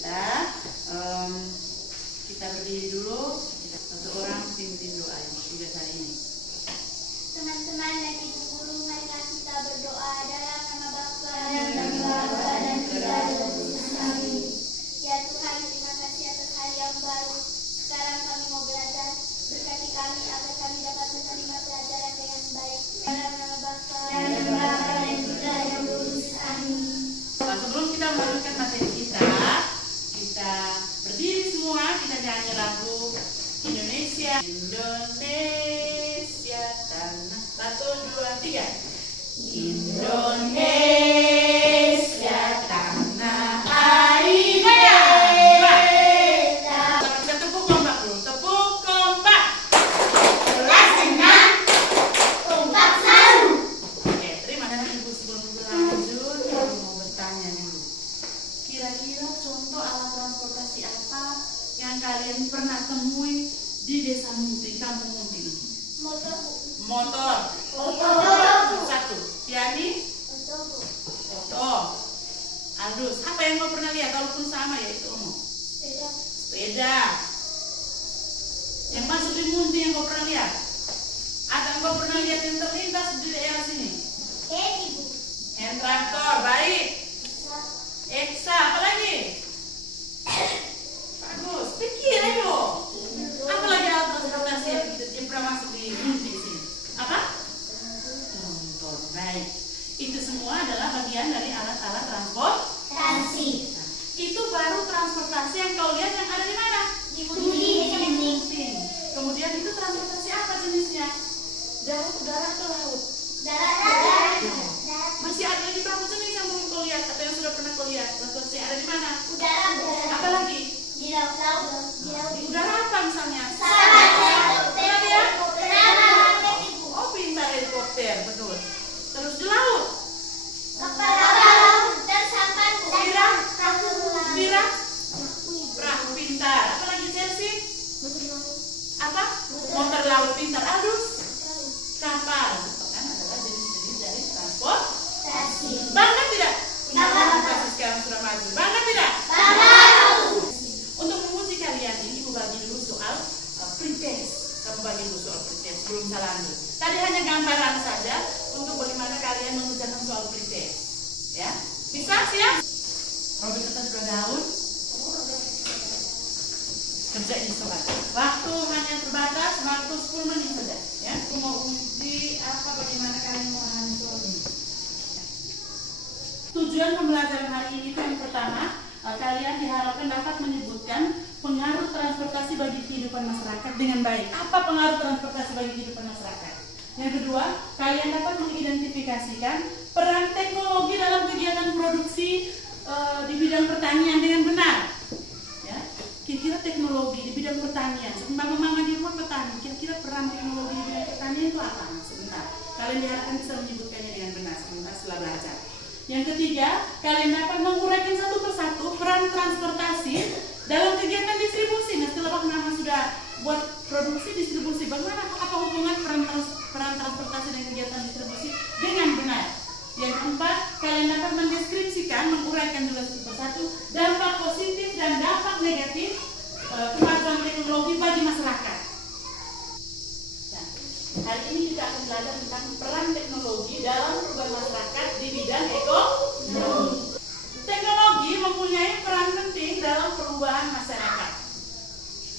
kita. Kita berdiri dulu. Satu orang pimpin doa yang tugas hari ini. Teman-teman dan ibu guru, marilah kita berdoa dalam nama Bapa dan Putra dan Roh Kudus. Amin. Ya Tuhan, terima kasih atas hari yang baru. Sekarang kami mau belajar. Berkati kami agar kami dapat menerima pelajaran dengan baik. Dalam nama Bapa dan Putra dan Roh Kudus. Amin. Sebelum kita melanjutkan materi kita berdiri semua, kita nyanyi lagu Indonesia. Indonesia tanah. 1, 2, 3. Indonesia tanah air maya. Kita tepuk kompak dulu. Tepuk kompak. Kelas 6 kompak selalu. Oke, terima kasih Ibu. Sebelum Ibu lanjut, Ibu mau bertanya dulu. Kira-kira contoh alat transportasi apa yang kalian pernah temui di desa Munting, kampung Munting? motor. Motor. Motor. 1. Tiani? Oto. Aldus. Apa yang kau pernah lihat? Walaupun sama ya itu umum. Sepeda. Yang masuk di Munting yang kau pernah lihat? Atau kau pernah lihat yang terlintas di daerah sini? Hand traktor. Baik. Eksa. Apa lagi? Bagus. Pikir ayo. Apa lagi alat transportasi yang pernah masuk di Munting sini? Apa? Contoh. Baik. Itu semua adalah bagian dari alat-alat transportasi. Nah, itu baru transportasi yang kau lihat yang ada di mana? Di Munting. Kemudian itu transportasi apa jenisnya? Darat, udara atau laut? darat. Masih ada lagi berapa jenis yang belum kau lihat atau yang sudah pernah kau lihat? Transportasi ada di mana? Udara. Apa lagi? Di laut. Di udara apa misalnya? Oh, pintar, helikopter, betul. Terus di laut? Perahu pintar. Apa lagi Chelsea? Apa? Motor laut pintar. Aldus? Kapal. Kan adalah jenis-jenis dari transportasi. Bangga tidak? Punya transportasi sekarang sudah maju. Bangga tidak? Untuk menguji kalian ini, Ibu bagi dulu soal pretest. Kamu bagi dulu soal pretest, belum salah lanjut. Tadi hanya gambaran saja untuk bagaimana kalian mengerjakan soal pretest. Ya, bisa siap? Robin kita sudah daun. Kerjain sobat. Waktu hanya terbatas, waktu 10 menit saja. Ya, aku mau uji apa bagaimana kalian memahami soal ini. Tujuan pembelajaran hari ini itu yang pertama, kalian diharapkan dapat menyebutkan pengaruh transportasi bagi kehidupan masyarakat dengan baik. Apa pengaruh transportasi bagi kehidupan masyarakat? Yang kedua, kalian dapat mengidentifikasikan peran teknologi dalam kegiatan produksi di bidang pertanian dengan benar. Ya, kira-kira teknologi di bidang pertanian. Mama-mama di rumah petani, kira-kira peran teknologi di bidang pertanian itu apa? Sebentar. Kalian diharapkan bisa menyebutkannya dengan benar setelah belajar. Yang ketiga, kalian dapat menguraikan satu persatu peran transportasi dalam kegiatan distribusi. Nah, setelah mama sudah buat produksi distribusi, bagaimana apa hubungan peran transportasi dan kegiatan distribusi dengan benar? Yang keempat, kalian dapat mendeskripsikan, menguraikan juga satu persatu dampak positif dan dampak negatif kemajuan teknologi bagi masyarakat. Nah, hari ini kita akan belajar tentang peran teknologi dalam perubahan masyarakat di bidang ekonomi. Teknologi mempunyai peran penting dalam perubahan masyarakat.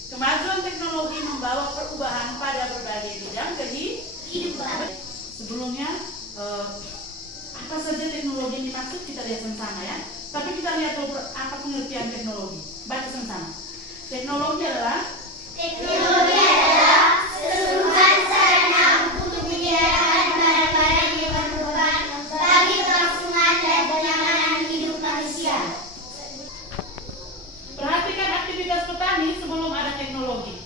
Kemajuan teknologi membawa perubahan pada berbagai bidang kehidupan. Sebelumnya, apa saja teknologi yang dimaksud kita lihat sama ya. Tapi kita lihat apa pengertian teknologi. Baca sama. Teknologi adalah Seluruhan sarana untuk menyediakan barang-barang yang bermanfaat bagi kelangsungan dan kenyamanan hidup manusia. Perhatikan aktivitas petani sebelum ada teknologi.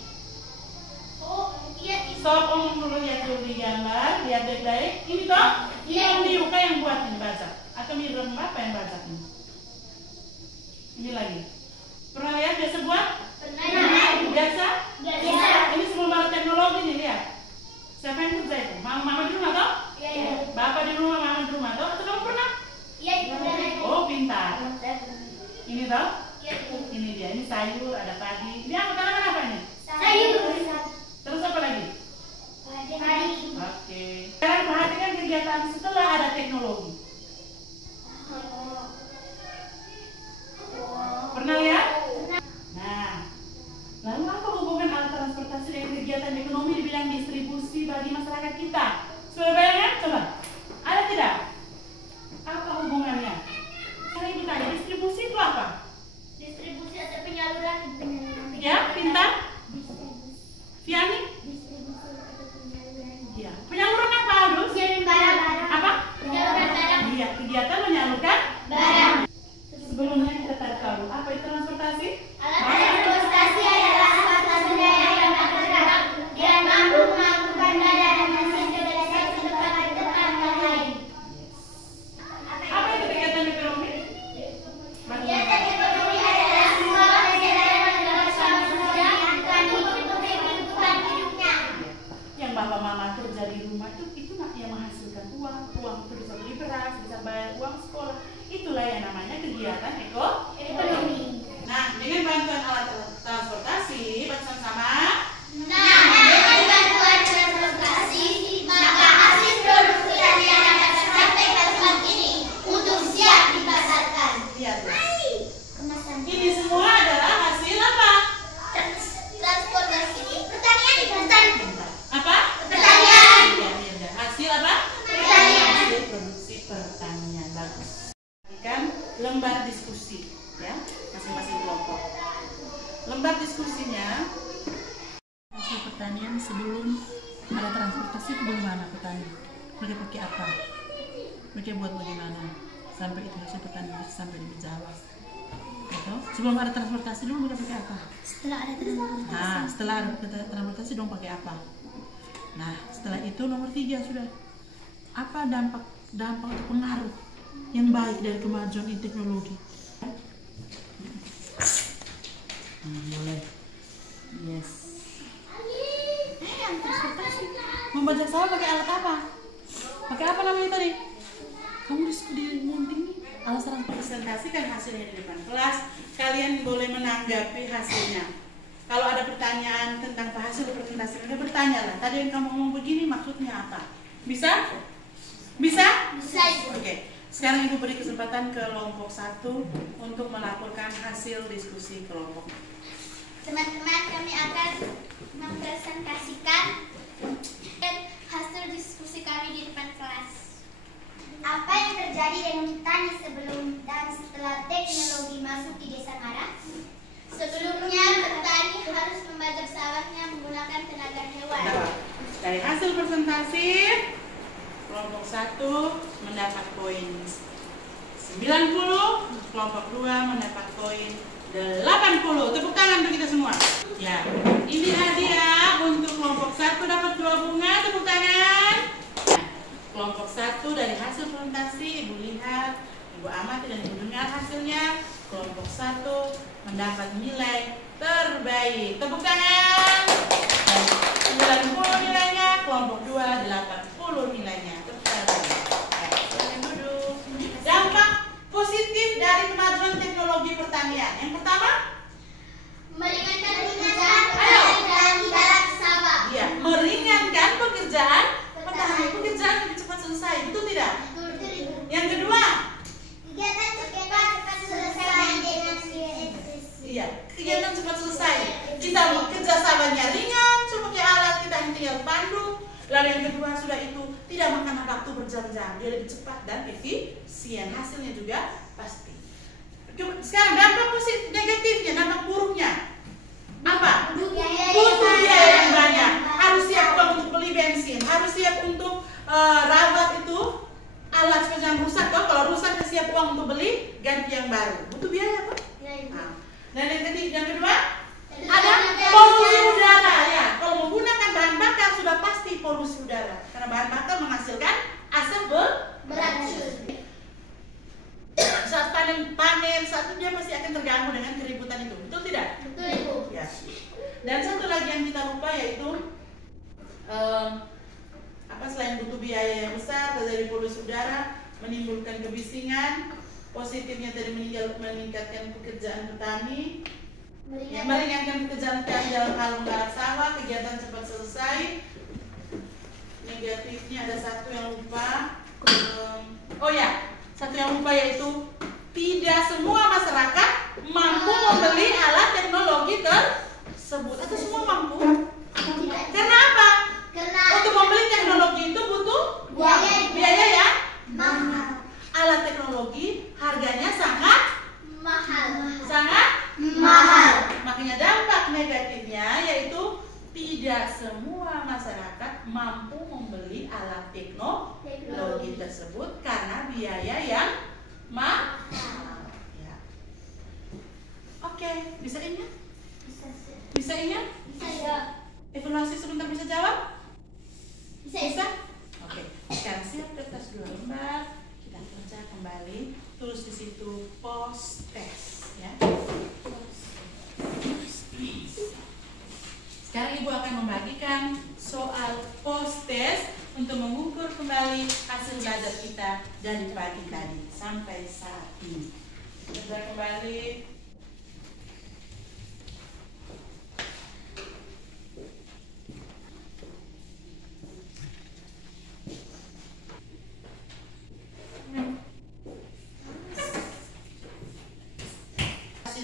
Stop omong dulu, lihat dulu di gambar, lihat baik-baik. Ini toh, ini yang dibuka yang buat ini baca. Atau mirip apa yang baca ini? Ini lagi. Pernah lihat biasa buat? Pernah. Biasa? Biasa. Ini sebelum ada teknologi nih, lihat. Siapa yang kerja itu? Mama di rumah toh? Iya. Bapak di rumah, mama di rumah toh? Atau kamu pernah? Iya, pernah. Oh, pintar. Ini toh? Iya. Ini dia, ini sayur, ada padi. Ini apa tanaman apa ini? Sayur. Terus apa lagi? Padi. Oke. Sekarang perhatikan kegiatan setelah ada teknologi. Pernah lihat? Nah, lalu apa hubungan alat transportasi dengan kegiatan ekonomi di bidang distribusi bagi masyarakat kita? Sudah bayangkan? Coba. Ada tidak? Apa hubungannya? Sekarang ibu tanya, distribusi itu apa? Distribusi atau penyaluran. Ya, pintar? Fiani? Distribusi atau penyaluran. Iya. Penyaluran apa, Adus? Barang-barang. Apa? Penyaluran barang. Iya, kegiatan menyalurkan Barang. Sebelumnya kita tarik tahu apa itu transportasi? Alat transportasi adalah alat swadaya yang bergerak dan mampu mengangkutkan barang dan hasil dari satu tempat ke tempat yang lain. Apa itu kegiatan ekonomi? Kegiatan ekonomi adalah semua masyarakat yang mendapatkan masyarakat untuk kehidupan hidupnya. Yang bapak mama kerja di rumah itu yang menghasilkan uang itu bisa beli beras, bisa bayar uang sekolah. Itulah yang namanya kegiatan Ekonomi. Nah, dengan bantuan alat transportasi, bersama-sama. Nah, dengan bantuan transportasi, maka hasil produk pertanian dapat sampai ke tempat ini untuk siap dipasarkan. Lihat. Kemasan. Ini semua adalah hasil apa? Transportasi pertanian bukan Apa? pertanian. Iya, Mirda. Hasil apa? Pertanian. Hasil produksi pertanian. Bagus. Kan lembar diskusi, ya, masing-masing kelompok. Lembar diskusinya hasil pertanian sebelum ada transportasi itu bagaimana petani? Mereka pakai apa? Mereka buat bagaimana sampai itu hasil pertanian sampai di Jawa? Atau sebelum ada transportasi dulu mereka pakai apa? Setelah ada transportasi. Nah, setelah ada transportasi dong pakai apa? Nah, setelah itu nomor 3 sudah. Apa dampak atau pengaruh yang baik dari kemajuan in teknologi? Boleh. Yes. Transportasi. Membaca sawah pakai alat apa? Pakai apa namanya tadi? Kamu di gunting nih. Alat presentasikan hasilnya di depan kelas. Kalian boleh menanggapi hasilnya. Kalau ada pertanyaan tentang hasil presentasi, kalian bertanyalah. Tadi yang kamu ngomong begini maksudnya apa? Bisa? Bisa? Bisa. Oke. Sekarang Ibu beri kesempatan ke kelompok 1 untuk melaporkan hasil diskusi kelompok. Teman-teman, kami akan mempresentasikan hasil diskusi kami di depan kelas. Apa yang terjadi dengan petani sebelum dan setelah teknologi masuk di Desa Ngara? Sebelumnya, petani harus membajak sawahnya menggunakan tenaga hewan. Dari hasil presentasi, kelompok 1 mendapat poin 90, kelompok 2 mendapat poin 80. Tepuk tangan untuk kita semua. Ya, ini hadiah untuk kelompok 1 dapat 2 bunga. Tepuk tangan. Nah, kelompok 1 dari hasil presentasi, Ibu lihat, Ibu amati dan Ibu dengar hasilnya. Kelompok 1 mendapat nilai terbaik. Tepuk tangan. Dan 90 nilainya, kelompok 2 80 nilainya. Tepuk tangan. Silakan duduk. Dampak positif dari kemajuan teknologi pertanian. Yang pertama, Meringankan pekerjaan petani dalam ibarat sawah. iya, meringankan pekerjaan petani. Pekerjaan lebih cepat selesai, betul tidak? Yang kedua, Kegiatan cepat selesai dengan efisien. iya, kegiatan cepat selesai. Kita kerja sawahnya ringan, cuma pakai alat kita tinggal pandu. Lalu yang kedua sudah itu tidak makan waktu berjam-jam, dia lebih cepat dan efisien. Hasilnya juga pasti. Sekarang dampak positif negatifnya, dampak buruknya apa? Butuh biaya yang banyak. Harus siap uang untuk beli bensin, harus siap untuk rawat itu alat supaya jangan rusak. Kalau rusak siap uang untuk beli ganti yang baru. Butuh biaya apa? Nah. Dan yang kedua ada polusi udara ya. Kalau menggunakan bahan bakar sudah pasti polusi udara karena bahan bakar menghasilkan asap beracun. Saat panen saat itu dia pasti akan terganggu dengan keributan itu, betul tidak? Betul, Ibu. Ya. Dan satu lagi yang kita lupa yaitu selain butuh biaya yang besar, terjadi polusi udara, menimbulkan kebisingan, Positifnya tadi meningkatkan pekerjaan petani, meringankan pekerjaan petani dalam hal menggarap sawah, kegiatan cepat selesai. Negatifnya ada satu yang lupa. Satu yang lupa yaitu tidak semua masyarakat mampu membeli alat teknologi tersebut. Atau semua mampu? Karena apa? Untuk membeli teknologi itu butuh biaya ya? Mahal. Alat teknologi harganya sangat Mahal. Makanya dampak negatifnya yaitu tidak semua masyarakat mampu membeli alat teknologi tersebut karena biaya yang mahal. Ya. Oke, bisa ingat? Bisa ingat? Evaluasi sebentar bisa jawab? Bisa? Oke. Sekarang siap kertas 2 lembar. Kita kerja kembali. Tulis di situ post test ya. Sekarang Ibu akan membagikan soal post test untuk mengukur kembali hasil belajar kita dari pagi tadi sampai saat ini. Kerja kembali.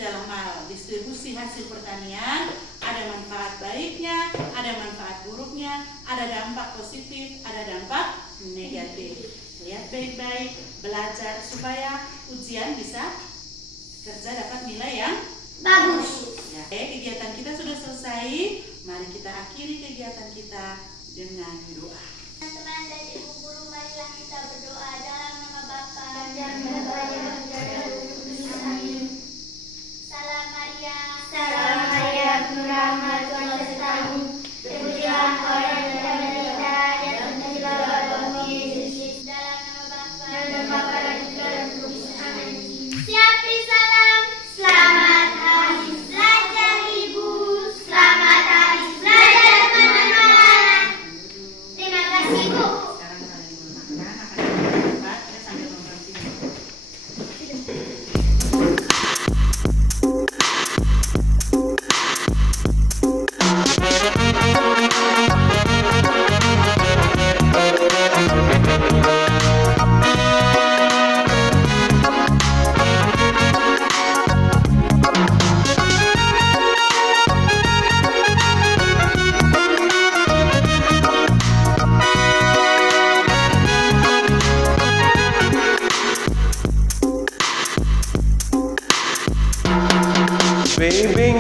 Dalam hal distribusi hasil pertanian ada manfaat baiknya, ada manfaat buruknya, ada dampak positif, ada dampak negatif. Lihat baik-baik, belajar supaya ujian bisa kerja dapat nilai yang Bagus. ya. Kegiatan kita sudah selesai. Mari kita akhiri kegiatan kita dengan doa. Teman-teman dan ibu guru, marilah kita berdoa dalam nama Bapa Dan Salam Maria. Salam Maria, penuh rahmat, Tuhan besertamu. Terpujilah Engkau di antara wanita, dan terpujilah buah Yesus. Dalam nama Bapa Dan Bapa dan Putra dan Roh Kudus. Amin. Siapri salam. Selamat hari belajar Ibu. Selamat hari belajar teman-teman. Terima kasih Bu. Sekarang kalian makan, akan kita sambil nonton film. Baby